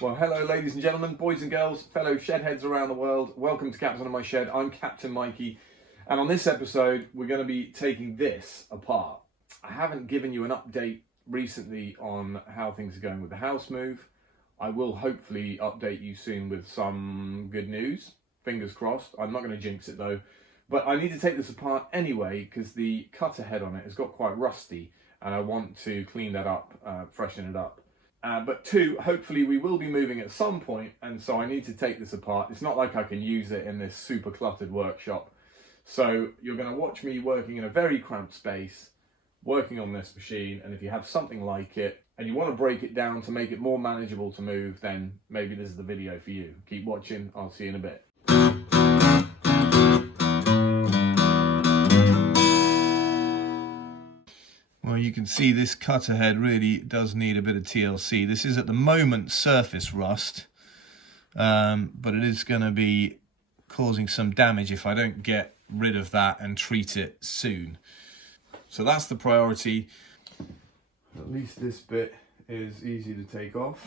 Well, hello ladies and gentlemen, boys and girls, fellow shedheads around the world. Welcome to Captain of My Shed. I'm Captain Mikey, and on this episode we're going to be taking this apart. I haven't given you an update recently on how things are going with the house move. I will hopefully update you soon with some good news. Fingers crossed. I'm not going to jinx it though. But I need to take this apart anyway because the cutter head on it has got quite rusty and I want to clean that up, freshen it up. But two, hopefully we will be moving at some point, and so I need to take this apart. It's not like I can use it in this super cluttered workshop. So you're going to watch me working in a very cramped space, working on this machine, and if you have something like it and you want to break it down to make it more manageable to move, then maybe this is the video for you. Keep watching, I'll see you in a bit. Well, you can see this cutter head really does need a bit of TLC. This is at the moment surface rust, but it is going to be causing some damage if I don't get rid of that and treat it soon. So that's the priority. At least this bit is easy to take off.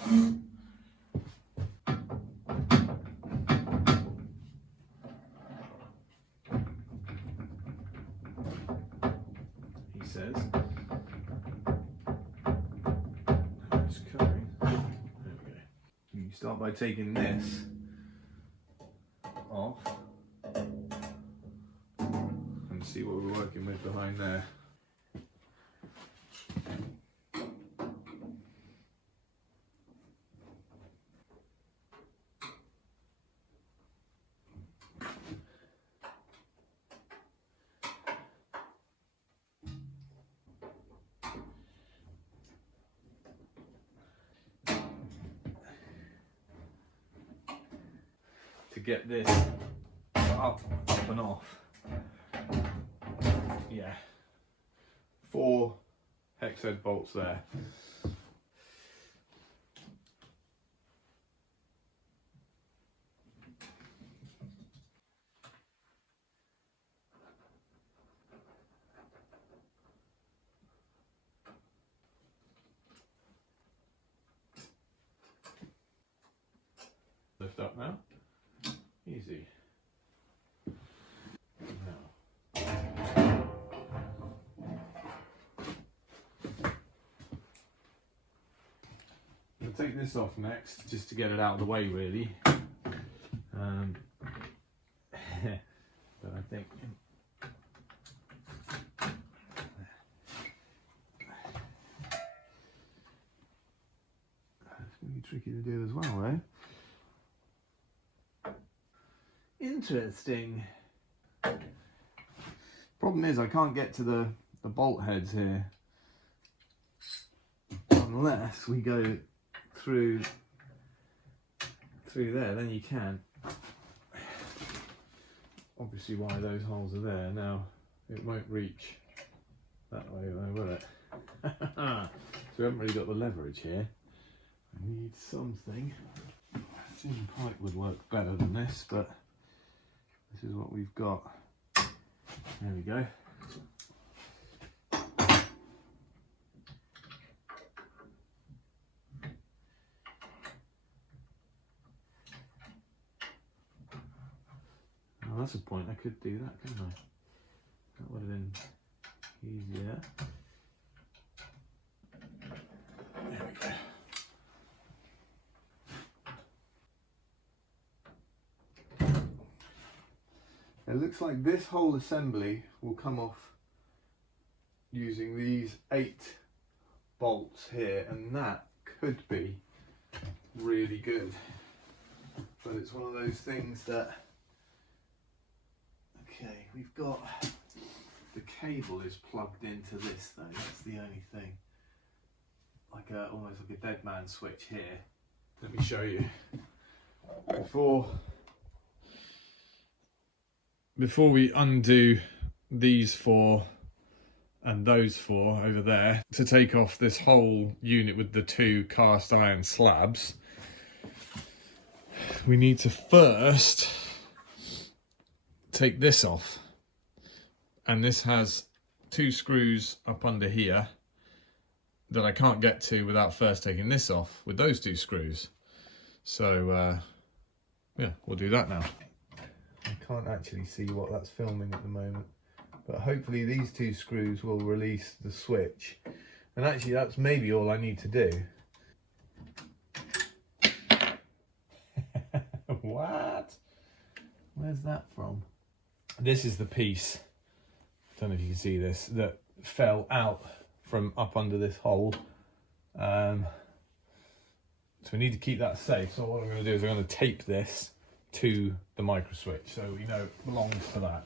He says. Start by taking this off and see what we're working with behind there. To get this up and off. Yeah, 4 hex head bolts there. Lift up now. Easy. Now. I'll take this off next, just to get it out of the way, really. But I think it's going to be tricky to do as well, eh? Interesting. Problem is I can't get to the bolt heads here unless we go through there, then you can. Obviously why those holes are there. Now it won't reach that way though, will it? So we haven't really got the leverage here. I need something. Thin pipe would work better than this, but this is what we've got. There we go. Oh, that's a point. I could do that, couldn't I? That would have been easier. There we go. It looks like this whole assembly will come off using these 8 bolts here, and that could be really good. But it's one of those things that, okay, we've got, the cable is plugged into this though, that's the only thing. Like almost like a dead man switch here. Let me show you. Before we undo these 4 and those 4 over there to take off this whole unit with the 2 cast iron slabs, we need to first take this off. And this has 2 screws up under here that I can't get to without first taking this off with those 2 screws. So yeah, we'll do that now. I can't actually see what that's filming at the moment, but hopefully these two screws will release the switch. And actually that's maybe all I need to do. What? Where's that from? This is the piece, I don't know if you can see this, that fell out from up under this hole. So we need to keep that safe. So what I'm going to do is I'm going to tape this to the micro switch so we know it belongs to that.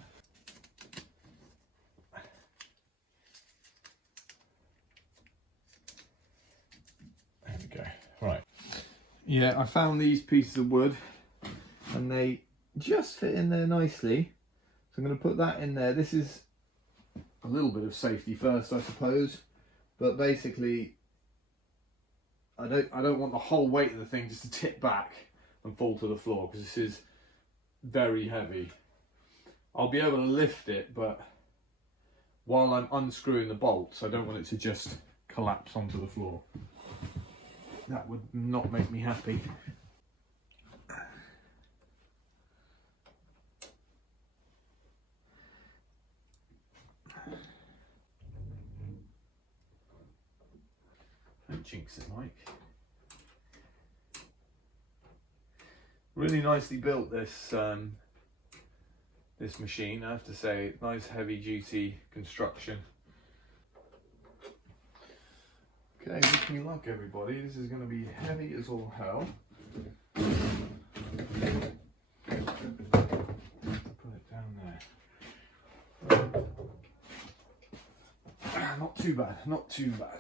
There we go. Right. Yeah, I found these pieces of wood and they just fit in there nicely. So I'm going to put that in there. This is a little bit of safety first, I suppose, but basically I don't want the whole weight of the thing just to tip back and fall to the floor, because this is very heavy. I'll be able to lift it, but while I'm unscrewing the bolts, I don't want it to just collapse onto the floor. That would not make me happy. Don't jinx it, Mike. Really nicely built, this this machine, I have to say. Nice heavy duty construction. Okay, wish me luck everybody. This is going to be heavy as all hell. Put it down there. Not too bad, not too bad.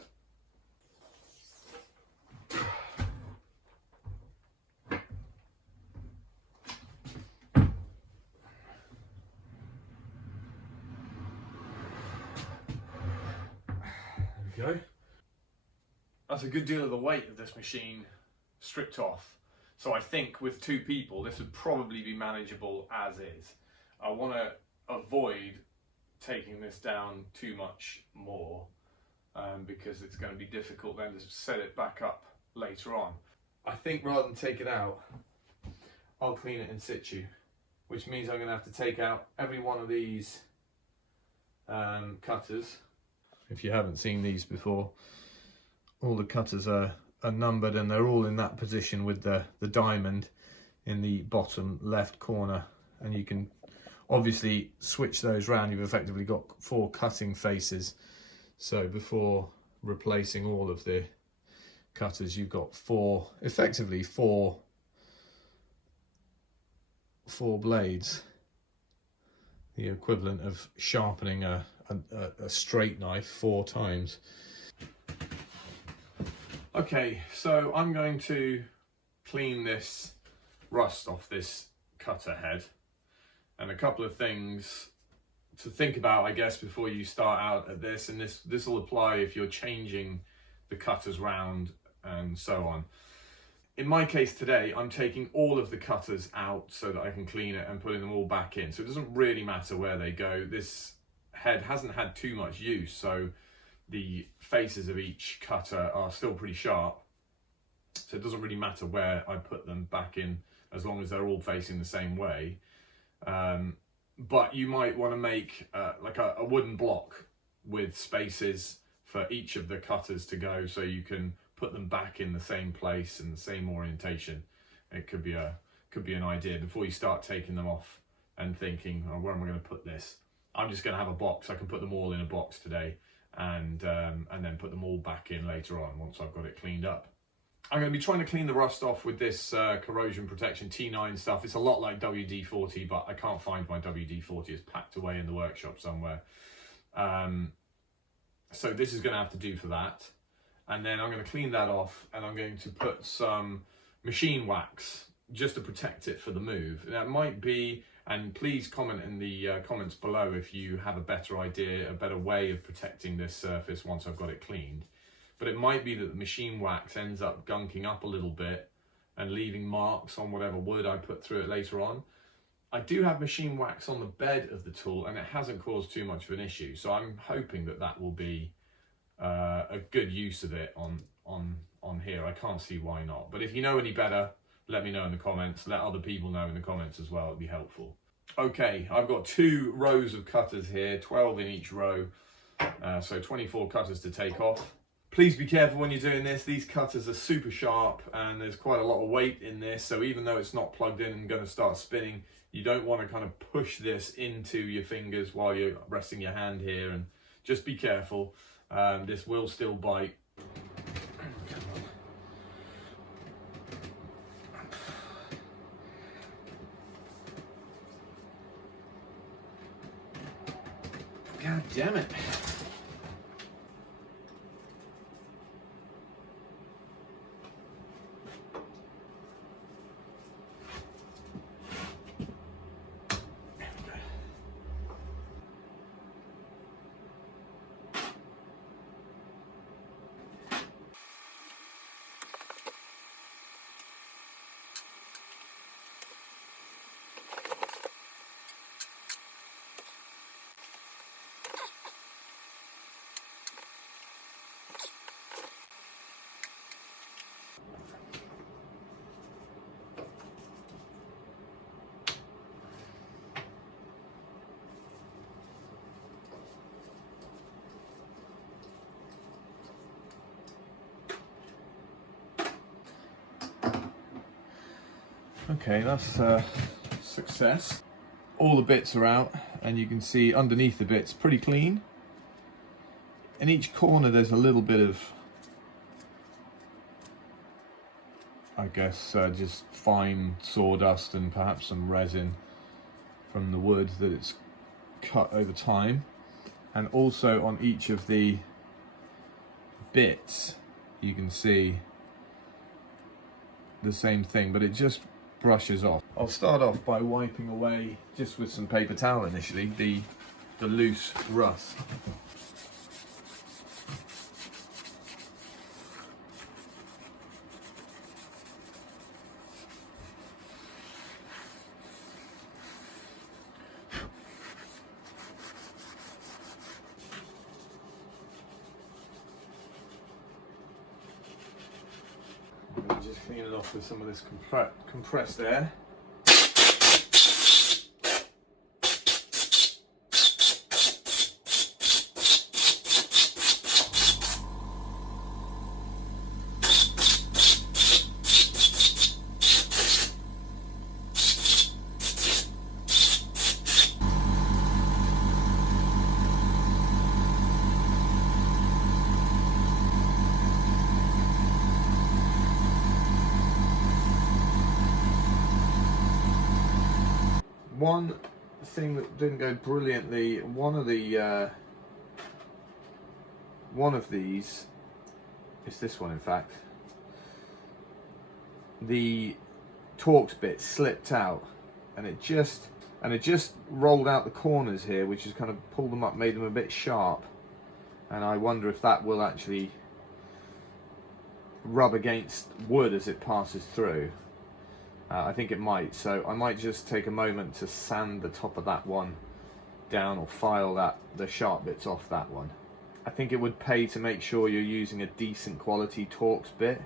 Go. That's a good deal of the weight of this machine stripped off. So I think with two people this would probably be manageable as is. I want to avoid taking this down too much more because it's going to be difficult then to set it back up later on. I think rather than take it out, I'll clean it in situ, which means I'm going to have to take out every one of these cutters. If you haven't seen these before, all the cutters are numbered and they're all in that position with the diamond in the bottom left corner, and you can obviously switch those round. You've effectively got 4 cutting faces, so before replacing all of the cutters you've got effectively four blades, the equivalent of sharpening a straight knife 4 times. Okay, so I'm going to clean this rust off this cutter head, and a couple of things to think about, I guess, before you start out at this, and this will apply if you're changing the cutters round and so on. In my case today, I'm taking all of the cutters out so that I can clean it and putting them all back in, so it doesn't really matter where they go. This head hasn't had too much use, so the faces of each cutter are still pretty sharp, so it doesn't really matter where I put them back in as long as they're all facing the same way. But you might want to make like a wooden block with spaces for each of the cutters to go, so you can put them back in the same place and the same orientation. It could be an idea before you start taking them off and thinking, oh, where am I going to put this? I'm just going to have a box. I can put them all in a box today, and then put them all back in later on once I've got it cleaned up. I'm going to be trying to clean the rust off with this corrosion protection T9 stuff. It's a lot like WD-40, but I can't find my WD-40. It's packed away in the workshop somewhere. So this is going to have to do for that. And then I'm going to clean that off, and I'm going to put some machine wax just to protect it for the move. That might be, and please comment in the comments below if you have a better idea, a better way of protecting this surface once I've got it cleaned. But it might be that the machine wax ends up gunking up a little bit and leaving marks on whatever wood I put through it later on. I do have machine wax on the bed of the tool, and it hasn't caused too much of an issue, so I'm hoping that that will be a good use of it on here. I can't see why not, but if you know any better, let me know in the comments. Let other people know in the comments as well. It'd be helpful. Okay, I've got 2 rows of cutters here, 12 in each row, so 24 cutters to take off. Please be careful when you're doing this. These cutters are super sharp and there's quite a lot of weight in this, so even though it's not plugged in and going to start spinning, you don't want to kind of push this into your fingers while you're resting your hand here, and just be careful. This will still bite. God damn it. Okay, that's a success. All the bits are out, and you can see underneath the bits pretty clean. In each corner there's a little bit of, I guess, just fine sawdust and perhaps some resin from the wood that it's cut over time. And also on each of the bits you can see the same thing, but it just brushes off. I'll start off by wiping away, just with some paper towel initially, the loose rust. Just clean it off with some of this compressed air. One thing that didn't go brilliantly, one of these is this one, in fact. The Torx bit slipped out, and it just rolled out the corners here, which has kind of pulled them up, made them a bit sharp. And I wonder if that will actually rub against wood as it passes through. I think it might, so I might just take a moment to sand the top of that one down, or file the sharp bits off that one. I think it would pay to make sure you're using a decent quality Torx bit.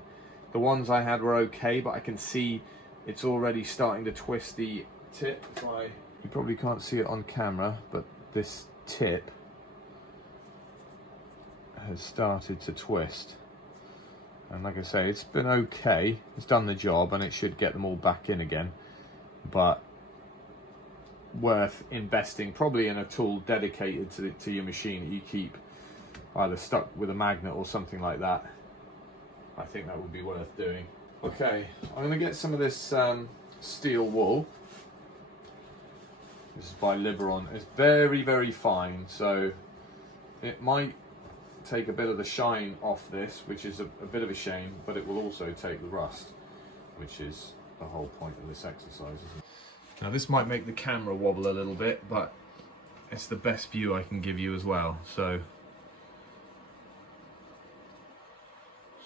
The ones I had were okay, but I can see it's already starting to twist the tip. You probably can't see it on camera, but this tip has started to twist. And like I say, it's been okay, it's done the job, and it should get them all back in again. But worth investing probably in a tool dedicated to your machine that you keep either stuck with a magnet or something like that. I think that would be worth doing. Okay, I'm going to get some of this steel wool. This is by Liberon. It's very, very fine, so it might take a bit of the shine off this, which is a bit of a shame, but it will also take the rust, which is the whole point of this exercise, isn't it? Now this might make the camera wobble a little bit, but it's the best view I can give you as well, so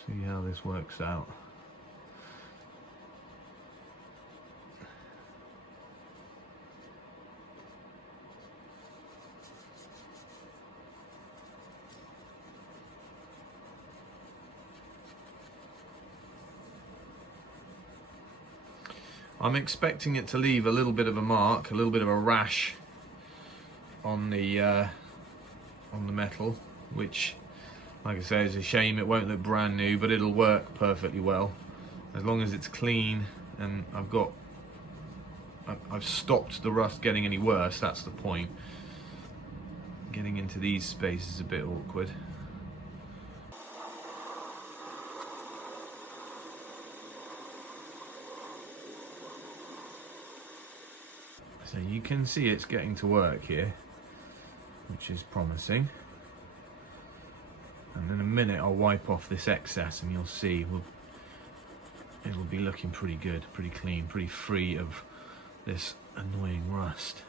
see how this works out. I'm expecting it to leave a little bit of a mark, a little bit of a rash on the metal, which, like I say, is a shame. It won't look brand new, but it'll work perfectly well as long as it's clean. And I've stopped the rust getting any worse. That's the point. Getting into these spaces is a bit awkward. So you can see it's getting to work here, which is promising. And in a minute I'll wipe off this excess and you'll see it'll be looking pretty good, pretty clean, pretty free of this annoying rust.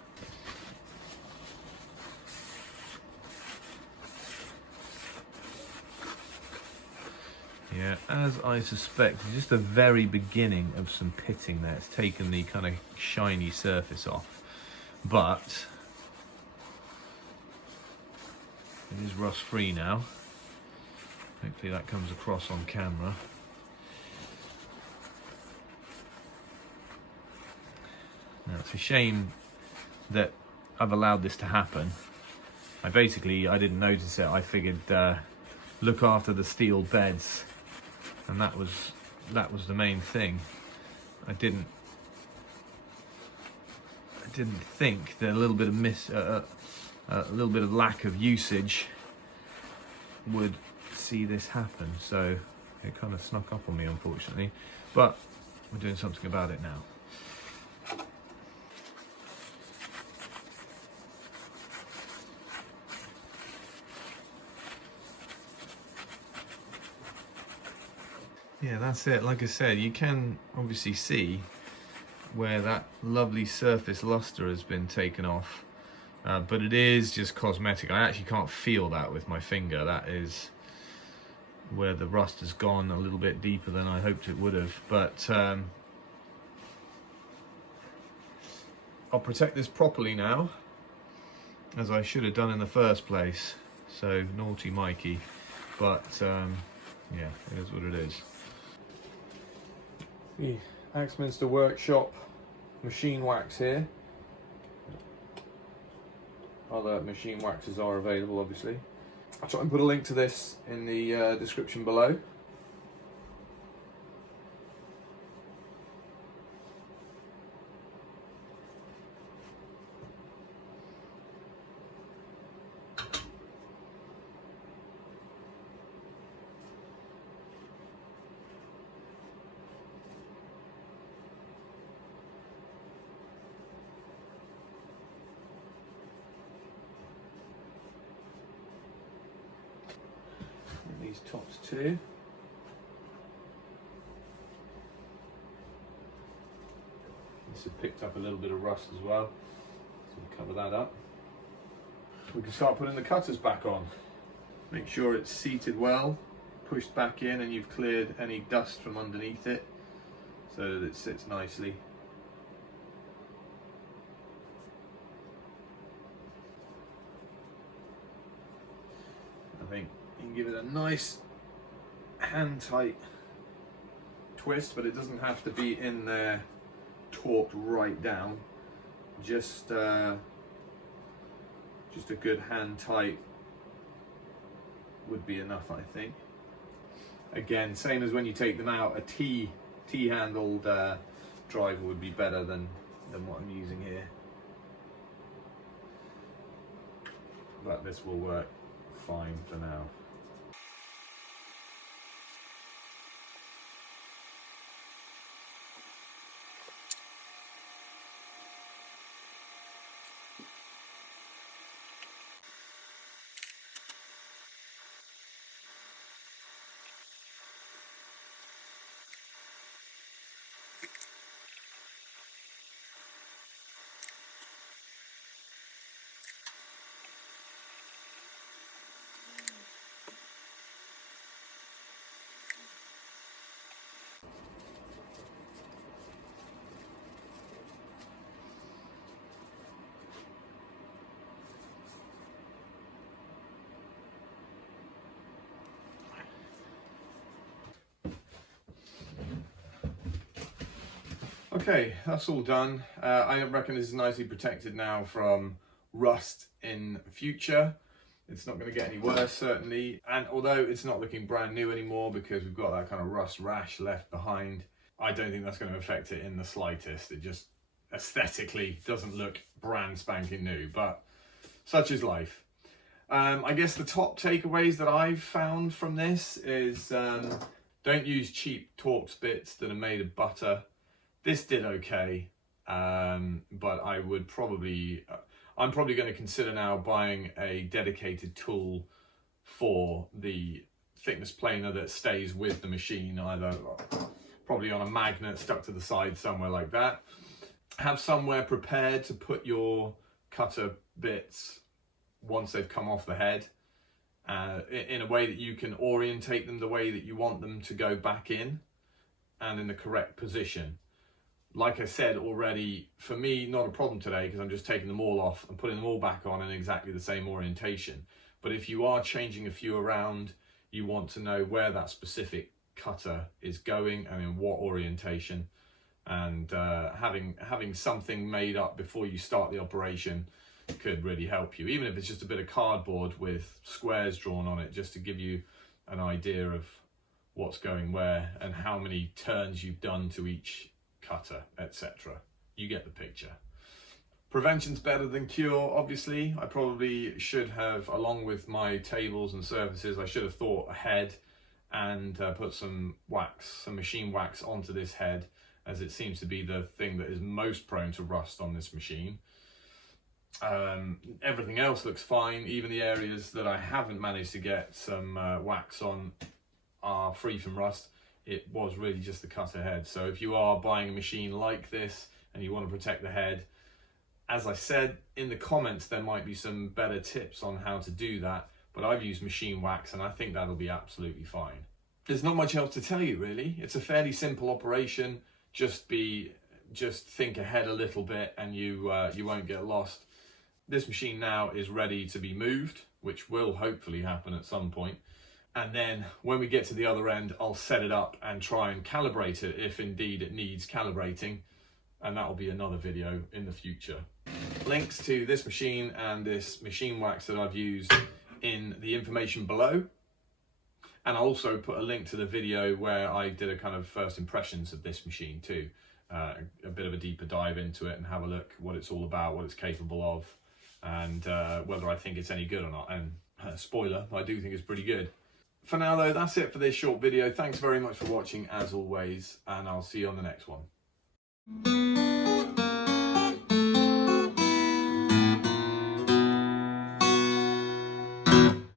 Yeah, as I suspect, just the very beginning of some pitting there. It's taken the kind of shiny surface off, but it is rust free now. Hopefully that comes across on camera. Now it's a shame that I've allowed this to happen. I didn't notice it. I figured look after the steel beds, and that was the main thing. I didn't think that a little bit of lack of usage would see this happen. So it kind of snuck up on me, unfortunately, but we're doing something about it now. Yeah, that's it. Like I said, you can obviously see where that lovely surface luster has been taken off, but it is just cosmetic. I actually can't feel that with my finger. That is where the rust has gone a little bit deeper than I hoped it would have. But I'll protect this properly now, as I should have done in the first place. So naughty Mikey, but yeah, it is what it is. The Axminster Workshop machine wax here. Other machine waxes are available, obviously. I'll try and put a link to this in the description below. These tops too. This has picked up a little bit of rust as well, so we'll cover that up. We can start putting the cutters back on. Make sure it's seated well, pushed back in, and you've cleared any dust from underneath it so that it sits nicely. I think you can give it a nice hand-tight twist, but it doesn't have to be in there torqued right down. Just a good hand-tight would be enough, I think. Again, same as when you take them out, a T-handled driver would be better than what I'm using here. But this will work fine for now. Okay, that's all done. I reckon this is nicely protected now from rust in future. It's not going to get any worse, certainly. And although it's not looking brand new anymore because we've got that kind of rust rash left behind, I don't think that's going to affect it in the slightest. It just aesthetically doesn't look brand spanking new, but such is life. I guess the top takeaways that I've found from this is don't use cheap Torx bits that are made of butter. This did okay, but I would probably, I'm probably going to consider now buying a dedicated tool for the thickness planer that stays with the machine, either probably on a magnet stuck to the side somewhere like that. Have somewhere prepared to put your cutter bits once they've come off the head, in a way that you can orientate them the way that you want them to go back in and in the correct position. Like I said already, for me, not a problem today because I'm just taking them all off and putting them all back on in exactly the same orientation. But if you are changing a few around, you want to know where that specific cutter is going and in what orientation. And having something made up before you start the operation could really help you, even if it's just a bit of cardboard with squares drawn on it, just to give you an idea of what's going where and how many turns you've done to each cutter, etc. You get the picture. Prevention's better than cure, obviously. I probably should have, along with my tables and surfaces, I should have thought ahead and put some wax, some machine wax onto this head, as it seems to be the thing that is most prone to rust on this machine. Everything else looks fine. Even the areas that I haven't managed to get some wax on are free from rust. It was really just the cutter head. So if you are buying a machine like this and you want to protect the head, as I said in the comments, there might be some better tips on how to do that, but I've used machine wax and I think that'll be absolutely fine. There's not much else to tell you, really. It's a fairly simple operation. Just think ahead a little bit and you won't get lost. This machine now is ready to be moved, which will hopefully happen at some point. And then when we get to the other end, I'll set it up and try and calibrate it if indeed it needs calibrating. And that will be another video in the future. Links to this machine and this machine wax that I've used in the information below. And I'll also put a link to the video where I did a kind of first impressions of this machine too. A bit of a deeper dive into it and have a look what it's all about, what it's capable of, and whether I think it's any good or not. And spoiler, I do think it's pretty good. For now though, that's it for this short video. Thanks very much for watching as always, and I'll see you on the next one.